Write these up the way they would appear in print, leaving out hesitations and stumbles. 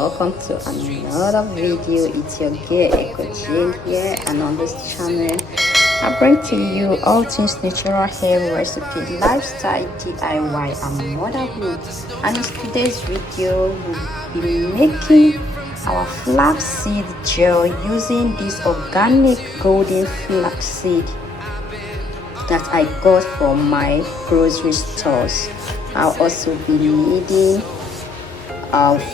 welcome to another video. It's your girl Echo Jane here, and on this channel I bring to you all things natural hair recipe, lifestyle, DIY and motherhood. And in today's video we'll be making our flaxseed gel using this organic golden flaxseed that I got from my grocery stores. I'll also be needing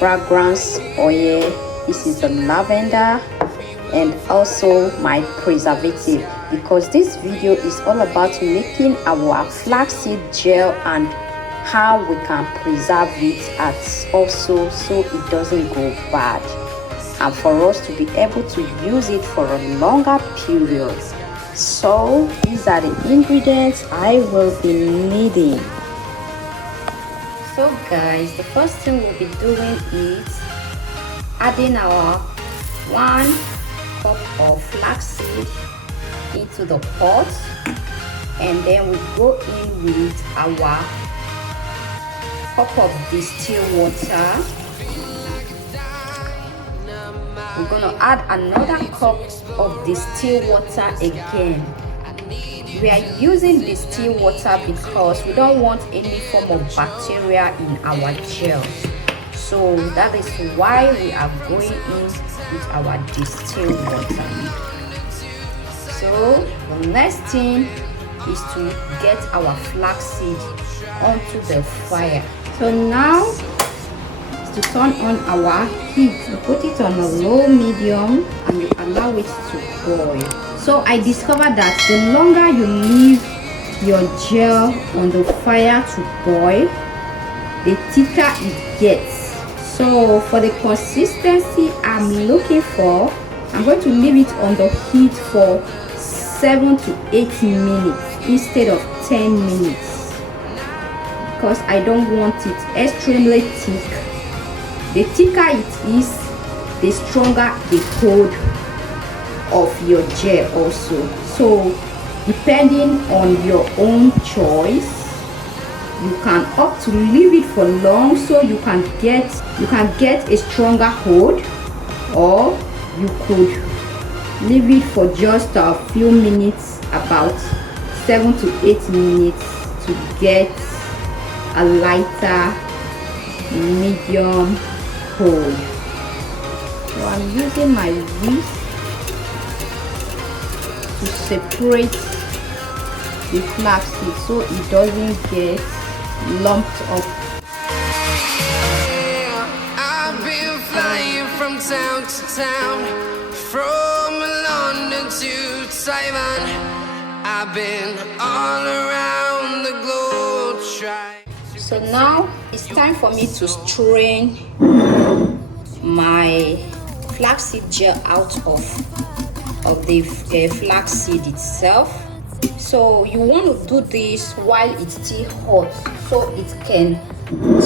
fragrance oil. This is the lavender, and also my preservative, because this video is all about making our flaxseed gel and how we can preserve it also so it doesn't go bad, and for us to be able to use it for a longer period. So these are the ingredients I will be needing. So guys, the first thing we'll be doing is adding our 1 cup of flaxseed into the pot, and then we go in with our cup of distilled water. We're gonna add another cup of distilled water again. We are using distilled water because we don't want any form of bacteria in our gel, so that is why we are going in with our distilled water. So the next thing is to get our flaxseed onto the fire. So now to turn on our heat, you put it on a low medium and you allow it to boil. So I discovered that the longer you leave your gel on the fire to boil, the thicker it gets. So for the consistency I'm looking for, I'm going to leave it on the heat for 7 to 8 minutes instead of 10 minutes, because I don't want it extremely thick. The thicker it is, the stronger the hold of your gel also. So depending on your own choice, you can opt to leave it for long so you can get a stronger hold, or you could leave it for just a few minutes, about 7 to 8 minutes, to get a lighter medium hold. So I'm using my whisk to separate the flaxseed so it doesn't get lumped up. I've been flying from town to town, from London to Taiwan. I've been all around the globe trying. So now it's time for me to strain my flaxseed gel out of the flaxseed itself. So you want to do this while it's still hot, so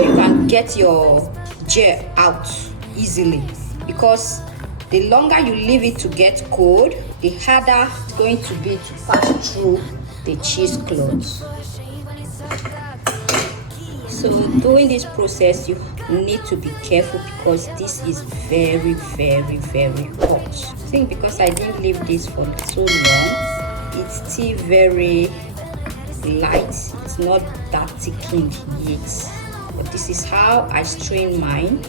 you can get your gel out easily, because the longer you leave it to get cold, the harder it's going to be to pass through the cheesecloth. So during this process you need to be careful, because this is very hot. I think because I didn't leave this for so long, it's still very light, it's not that thickened yet. But this is how I strain mine.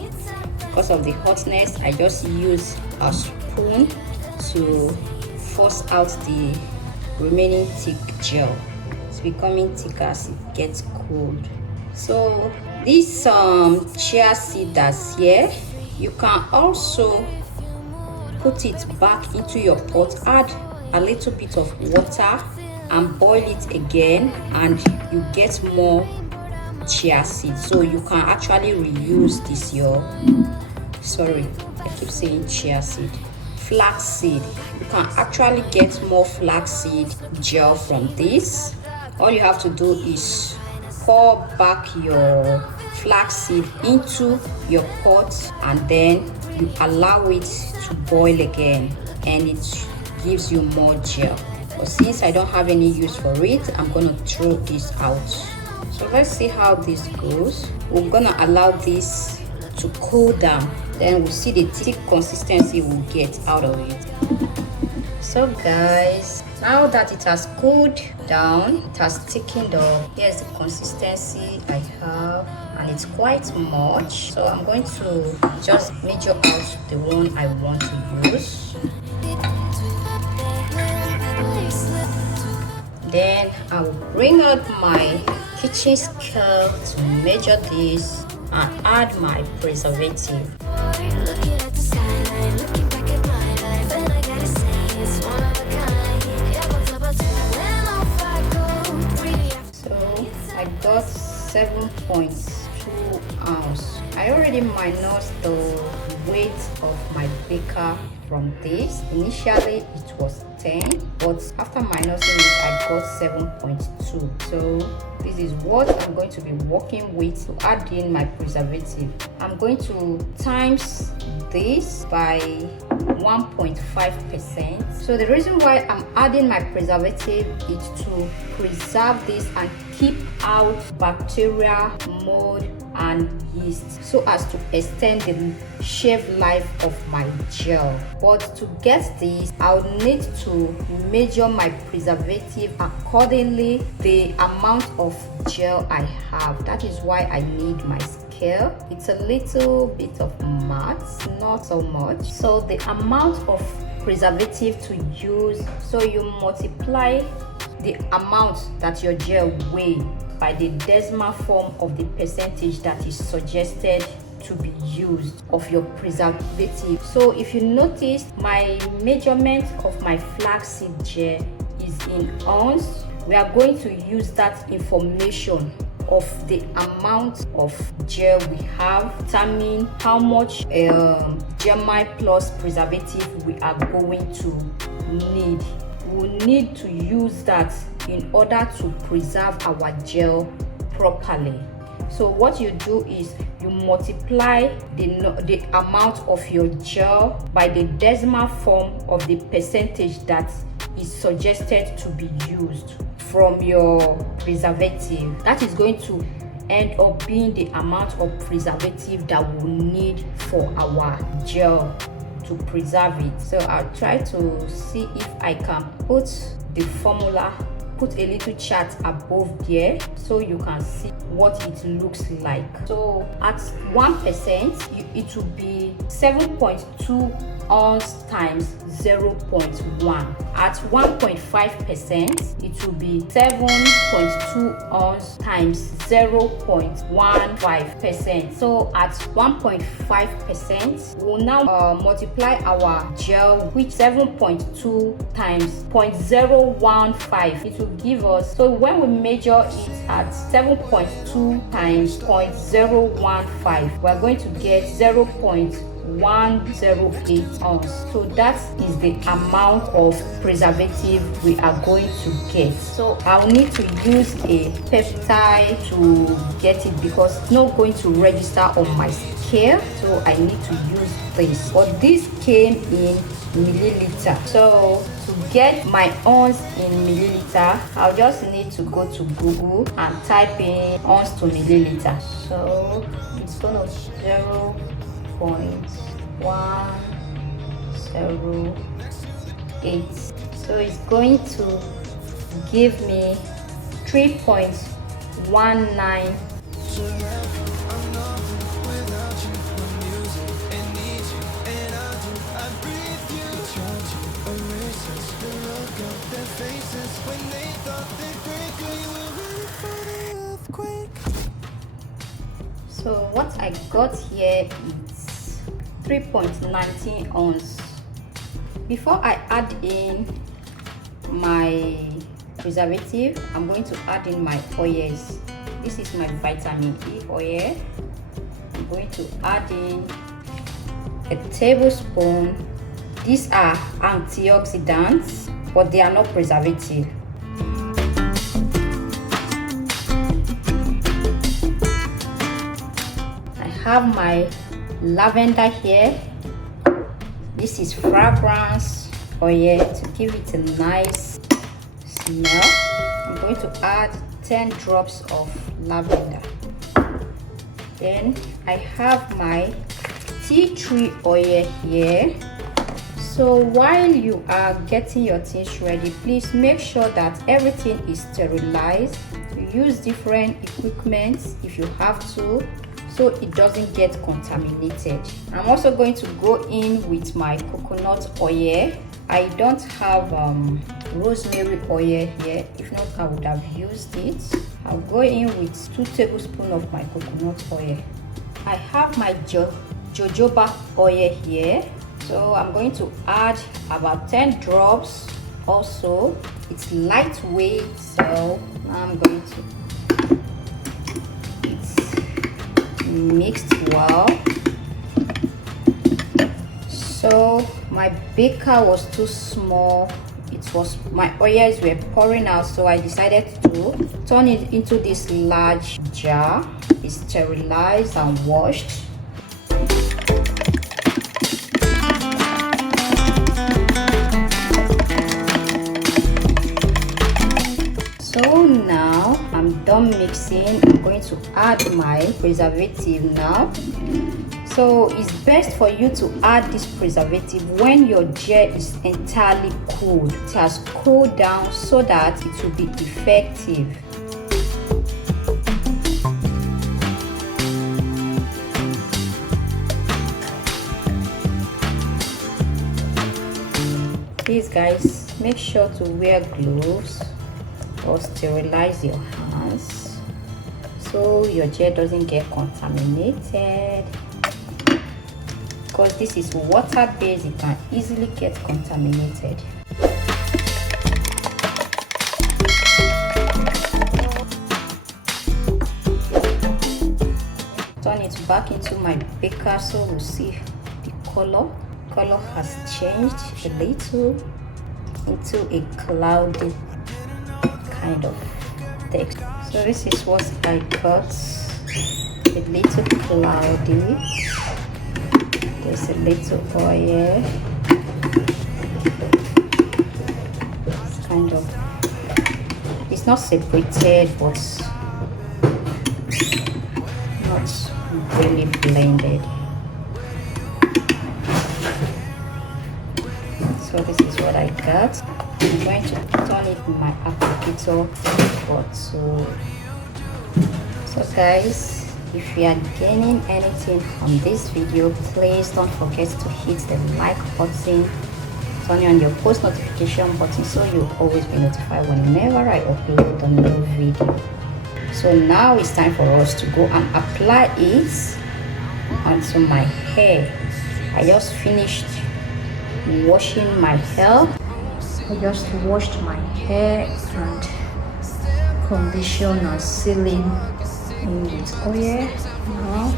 Because of the hotness, I just use a spoon to force out the remaining thick gel. It's becoming thicker as it gets cold. So this chia seed that's here, you can also put it back into your pot, add a little bit of water and boil it again, and you get more chia seed. So you can actually reuse this I keep saying chia seed, flax seed. You can actually get more flaxseed gel from this. All you have to do is pour back your flaxseed into your pot, and then you allow it to boil again, and it gives you more gel. But since I don't have any use for it, I'm gonna throw this out. So let's see how this goes. We're gonna allow this to cool down. then we'll see the thick consistency we'll get out of it. So guys, now that it has cooled down, it has thickened up, here's the consistency I have, and it's quite much. So I'm going to just measure out the one I want to use. Then I will bring out my kitchen scale to measure this and add my preservative. So I got 7.2 ounces. I already minus the weight of my baker from this. Initially it was 10, but after minusing it I got 7.2. So this is what I'm going to be working with to add in my preservative. I'm going to times this by 1.5%. So the reason why I'm adding my preservative is to preserve this and keep out bacteria, mold and yeast, so as to extend the shelf life of my gel. But to get this, I'll need to measure my preservative accordingly the amount of gel I have. That is why I need my scale. It's a little bit of math, not so much. So the amount of preservative to use, so you multiply the amount that your gel weighs by the decimal form of the percentage that is suggested to be used of your preservative. So if you notice, my measurement of my flaxseed gel is in ounce. We are going to use that information of the amount of gel we have, determine how much Germine plus preservative we are going to need. We will need to use that in order to preserve our gel properly. So what you do is you multiply the amount of your gel by the decimal form of the percentage that is suggested to be used from your preservative. That is going to end up being the amount of preservative that we'll need for our gel to preserve it. So I'll try to see if I can put the formula, put a little chart above there so you can see what it looks like. So at 1% it will be 7.2 ounce times 0.1. At 1.5% it will be 7.2 ounce times 0.15%. So at 1.5% we will now multiply our gel with 7.2 times 0.015. It will give us, so when we measure it at 7.2 times 0.015, we are going to get 0.108 ounce. So that is the amount of preservative we are going to get. So I'll need to use a peptide to get it because it's not going to register on my scale, so I need to use this. But this came in milliliter. So to get my ounce in milliliter, I'll just need to go to Google and type in ounce to milliliter. So it's gonna 0.108. So it's going to give me 3.19. So what I got here is 3.19 ounce. Before I add in my preservative, I'm going to add in my oils. This is my vitamin E oil. I'm going to add in a tablespoon. These are antioxidants, but they are not preservative. I have my lavender here. This is fragrance oil to give it a nice smell. I'm going to add 10 drops of lavender. Then I have my tea tree oil here. So while you are getting your things ready, please make sure that everything is sterilized. You use different equipment if you have to, so it doesn't get contaminated. I'm also going to go in with my coconut oil. I don't have rosemary oil here. If not, I would have used it. I'll go in with 2 tablespoons of my coconut oil. I have my jojoba oil here, so I'm going to add about 10 drops. Also, it's lightweight, so now I'm going to mixed well. So my beaker was too small. My oils were pouring out, so I decided to turn it into this large jar. It's sterilized and washed. So now I'm done mixing. I'm going to add my preservative now. So it's best for you to add this preservative when your gel is entirely cooled. It has cooled down so that it will be effective. Please guys, make sure to wear gloves or sterilize your hands so your gel doesn't get contaminated, because this is water based. It can easily get contaminated. Turn it back into my beaker so we'll see the color has changed a little into a cloudy kind of texture. So this is what I got, a little cloudy. There's a little oil. It's kind of, it's not separated, but not really blended. So this is what I got. I'm going to turn it in my applicator for 2. So guys, if you are gaining anything from this video, please don't forget to hit the like button, turn on your post notification button so you'll always be notified whenever I upload a new video. So now it's time for us to go and apply it onto my hair. I just finished washing my hair. I just washed my hair and condition and sealing in with oil. Now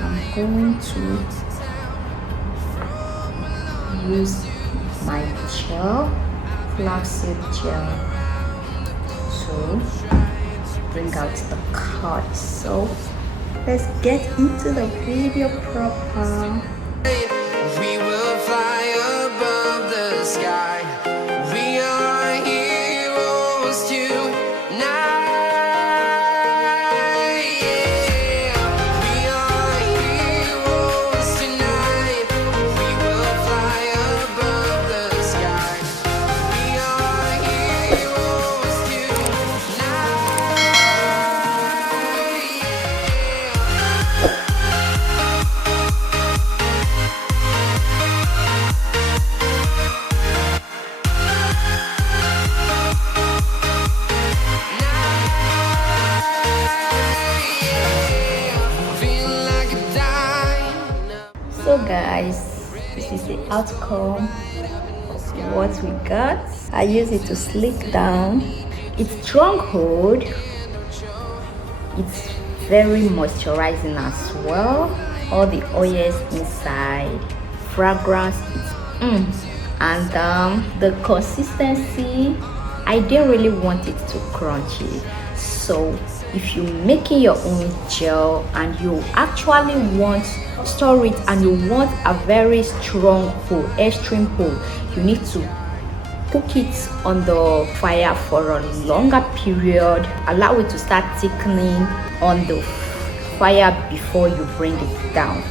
I'm going to use my gel, flaxseed gel, to bring out the cut. So let's get into the video proper. We will fly above the sky. We are heroes tonight. Yeah, we are heroes tonight. We will fly above the sky. We are heroes tonight. So guys, this is the outcome of what we got. I use it to slick down. It's stronghold. It's very moisturizing as well. All the oils inside, fragrance, and the consistency, I didn't really want it too crunchy. So if you're making your own gel and you actually want to store it and you want a very strong hold, extreme hold, you need to cook it on the fire for a longer period, allow it to start thickening on the fire before you bring it down.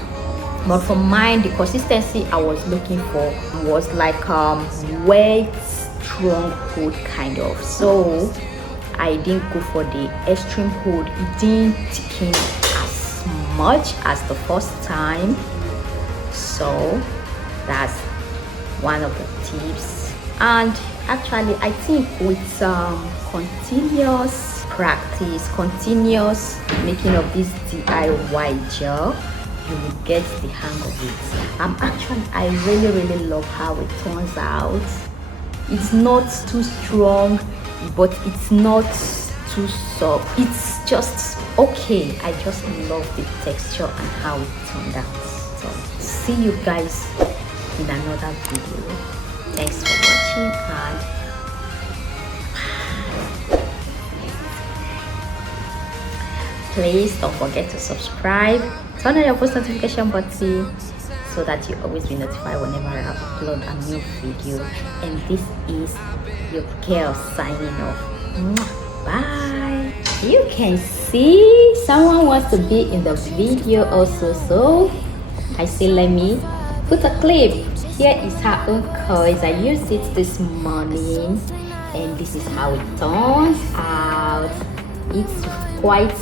But for mine, the consistency I was looking for was like wet, strong hold kind of. So I didn't go for the extreme hold. It didn't thicken as much as the first time. So that's one of the tips. And actually, I think with continuous practice, continuous making of this DIY gel, you will get the hang of it. I really love how it turns out. It's not too strong, but it's not too soft. It's just okay. I just love the texture and how it turned out. So see you guys in another video. Thanks for watching, and please don't forget to subscribe, turn on your post notification button so that you always be notified whenever I upload a new video. And this is your girl signing off. Bye. You can see someone wants to be in the video also, so I say let me put a clip. Here is her own coils. I used it this morning, and this is how it turns out. It's quite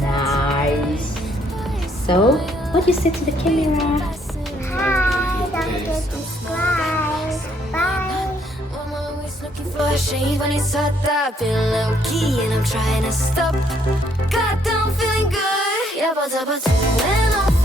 nice. So what do you say to the camera? Hi, don't forget to subscribe. Bye. Looking for a shade when it's hot, I've been low key and I'm trying to stop. God, I'm feeling good. Yeah, but when I'm